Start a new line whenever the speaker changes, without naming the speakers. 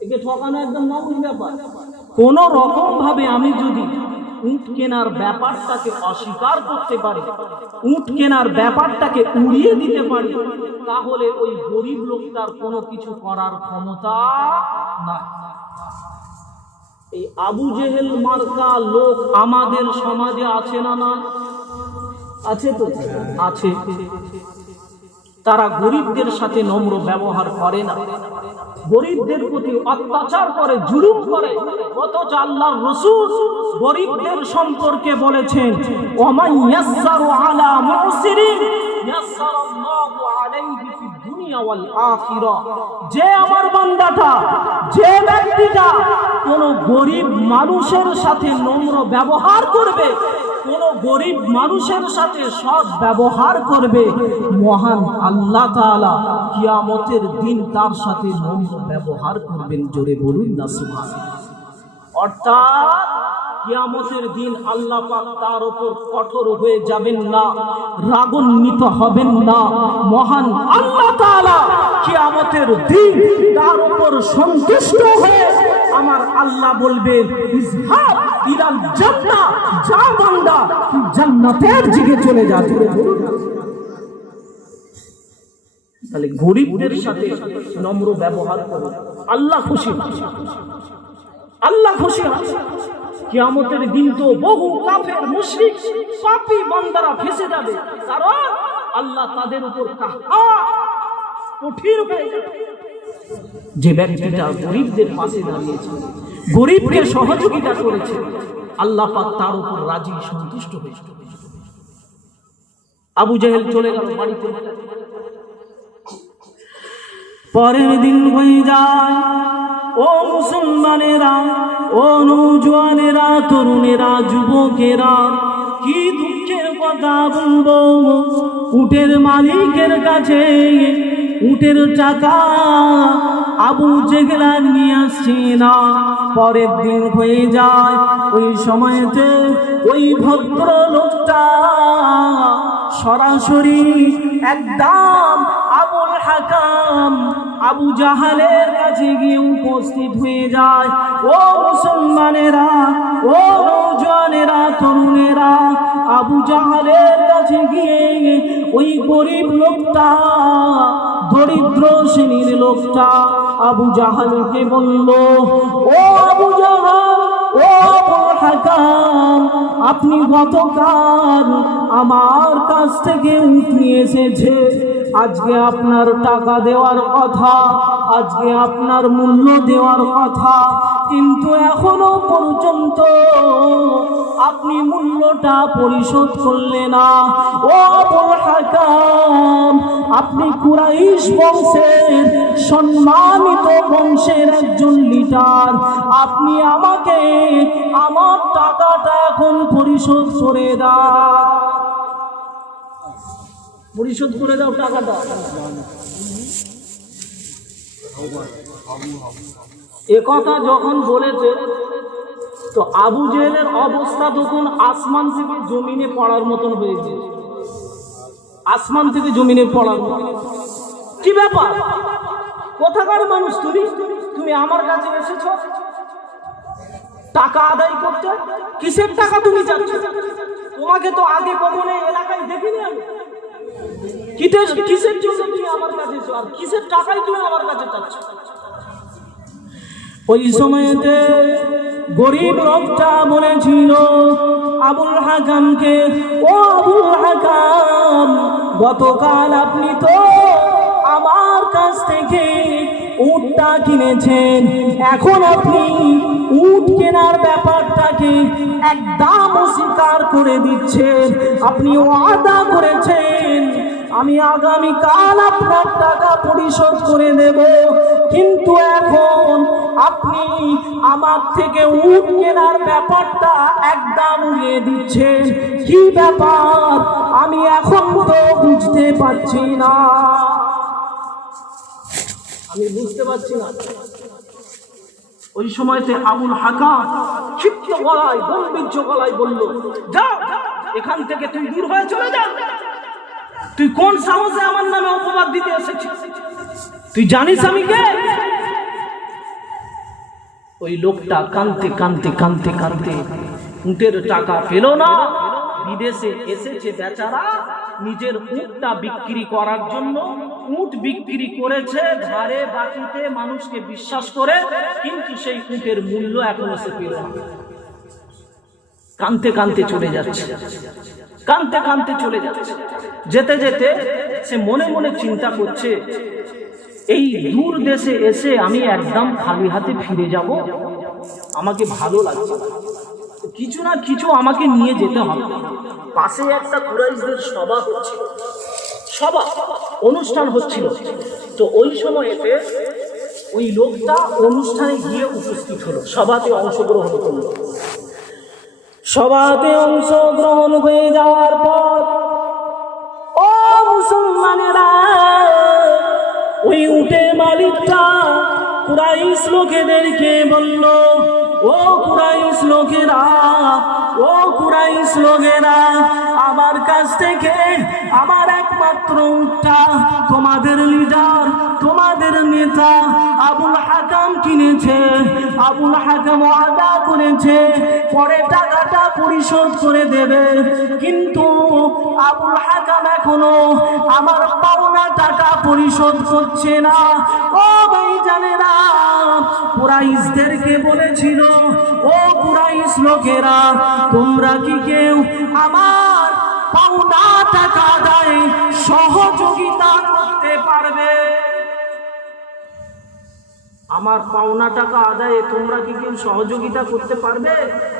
একে ঠকানো কোন রকম ভাবে আমি যদি উট কেনার ব্যাপারটাকে অস্বীকার করতে পারি, উট কেনার ব্যাপারটাকে উড়িয়ে দিতে পারি, তাহলে ওই গরিব লোকটার কোনো কিছু করার ক্ষমতা নাই। এই আবু জেহেল মার্কা লোক আমাদের সমাজে আছে না না আছে তো? আছে। তারা গরিবদের সাথে নম্র ব্যবহার করে না। গরিবদের প্রতি অত্যাচার করে, জুলুম করে। অথচ আল্লাহর রসুল গরিবদের সম্পর্কে বলেছেন ওমান আলা মুসিরিন যে আমার বান্দাটা, যে ব্যক্তিটা কোন গরিব মানুষের সাথে নম্র ব্যবহার করবে, কোন গরিব মানুষের সাথে সৎ ব্যবহার করবে, মহান আল্লাহ তাআলা কিয়ামতের দিন তার সাথে নম্র ব্যবহার করবেন। জোরে বলুন না, সুবহানাল্লাহ। অর্থাৎ কিয়ামতের দিন আল্লাহ পাক তার উপর কঠোর হয়ে যাবেন না, রাগান্বিত হবেন না মহান আল্লাহ তাআলা কিয়ামতের দিন তার উপর সন্তুষ্ট হয়ে আমার আল্লাহ বলবেন ইজহাব ইলাল জান্নাহ, যা বান্দা জান্নাতের দিকে চলে যা তাহলে গরিবদের সাথে নম্র ব্যবহার করো আল্লাহ খুশি। আল্লাহ খুশি। কিয়ামতের দিন তো বহু কাফের মুশরিক পাপী বান্দারা ফেসে যাবে। কারণ আল্লাহ তাদের উপর কঠিন হয়ে যাবে। যে ব্যক্তিটা গরিবদের পাশে দাঁড়িয়েছে, গরিবকে সহযোগিতা করেছে, আল্লাহ পাক তার উপর রাজি, সন্তুষ্ট হয়েছে আবু জাহেল চলে গেল বাড়িতে। পরের দিন হয়ে যায়। ও মুসলমানেরা, ও নৌজওয়ানেরা তরুণেরা, যুবকেরা, কি দুঃখের কথা বলব? উটের মালিকের কাছে উটের টাকা আবু জেগলা নিয়ে আসছে না। পরের দিন হয়ে যায়, ওই সময়তে ওই ভদ্র লোকটা সরাসরি একদম আবুল হাকাম আবু জাহালের কাছে গিয়ে উপস্থিত হয়ে যায়। ও মুসলমানেরা, ও নৌজওয়ানেরা, তরুণেরা, আবু জাহালের কাছে গিয়ে ওই গরিব লোকটা, দরিদ্র শ্রেণির লোকটা আবু জাহালকে বলল, ও আবু জাহাল, ও হাকাম, আপনি গতকাল আমার কাছ থেকে উঠ নিয়ে এসেছে। আজকে আপনার টাকা দেওয়ার কথা, আজকে আপনার মূল্য দেওয়ার কথা, কিন্তু এখনও পর্যন্ত আপনি মূল্যটা পরিশোধ করলে না। ও হাকাম, আপনি কুরাইশ বংশের সম্মানিত বংশের একজন লিডার। আপনি আমাকে আমার টাকাটা এখন পরিশোধ করে দাও। পরিশোধ করে দাও টাকাটা। এ কথা যখন বলেছে, তো আবু জেহেলের অবস্থা তখন আসমান থেকে জমিনে পড়ার মতন হয়েছে। আসমান থেকে জমিনে পড়ার কি ব্যাপার? কোথাকার মানুষ তুমি? তুমি আমার কাছে এসেছ? টাকা আদায় করতে? কিসের টাকা তুমি যাচ্ছ তোমাকে তো আগে কখনো এলাকায় দেখিনি আমি। কিসের কিসের জন্য আমার কাছে কিসের আমার কাছে চাচ্ছ ওই সময়তে গরিব লোকটা বলেছিল আবুল হাকামকে, ও আবুল হাকাম, গতকাল আপনি তো আমার কাছ থেকে উটটা কিনেছেন। এখন আপনি উট কেনার ব্যাপারটাকে একদম অস্বীকার করে দিচ্ছেন। আপনি ওয়াদা করেছেন, আমি আগামী কাল আপনার টাকা পরিশোধ করে দেব। কিন্তু এখন আপনি আমার থেকে উট কেনার ব্যাপারটা একদম উড়িয়ে দিচ্ছেন। কি ব্যাপার? আমি এখন তো বুঝতে পারছি না। আমি বুঝতে পারছি না। ওই সময়তে আবুল হাকাম ক্ষিপ্ত গলায়, গম্ভীর্য গলায় বলল যা এখান থেকে তুই দূর হয়ে চলে যা। তুই কোন সাহসে আমার নামে অপবাদ দিতে এসেছিস? তুই জানিস আমি কে? ওই লোকটা কানতে কানতে কানতে কানতে উটের টাকা পেল না। বিদেশে এসেছে বেচারা। নিজের উটটা বিক্রি করার জন্য উট বিক্রি করেছে ধারে বাকিতে মানুষকে বিশ্বাস করে, কিন্তু সেই উটের মূল্য এখনও সে পেল না। কানতে কানতে চলে যাচ্ছে। কানতে কানতে চলে যাচ্ছে। যেতে যেতে সে মনে মনে চিন্তা করছে, এই দূর দেশে এসে আমি একদম খালি হাতে ফিরে যাব? আমাকে ভালো লাগছে। কিছু না কিছু আমাকে নিয়ে যেতে হবে। পাশে একটা কুরাইশদের সভা হচ্ছিল। সভা, অনুষ্ঠান হচ্ছিল। তো ওই সময়তে ওই লোকটা অনুষ্ঠানে গিয়ে উপস্থিত হলো। সভাতে অংশগ্রহণ করল। সভাতে অংশগ্রহণ হয়ে যাওয়ার পর, ও মুসলমানেরা, ওই উটের মালিকটা কুরাইশ লোকেদেরকে বলল ও কুরাইশ লোকেরা, ও কুরাইশ লোকেরা, আমার কাছ থেকে আমার একমাত্র উটটা তোমাদের লিডার, তোমাদের নেতা আবুল হাকাম কিনেছে, আবুল হাকাম আদা করেছে, পরে টাকাটা পরিশোধ করে দেবে। কিন্তু আবুল হাকাম এখনও আমার পাওনা টাকা পরিশোধ করছে না। ও ভাই জানেরা কুরাইশদেরকে বলেছিল, ও কুরাইশ লোকেরা, তোমরা কি কেউ আমার পাওনা টাকা দেয় সহযোগিতা করতে পারবে? আমার পাওনা টাকা আদায়ে তোমরা কি কেউ সহযোগিতা করতে পারবে?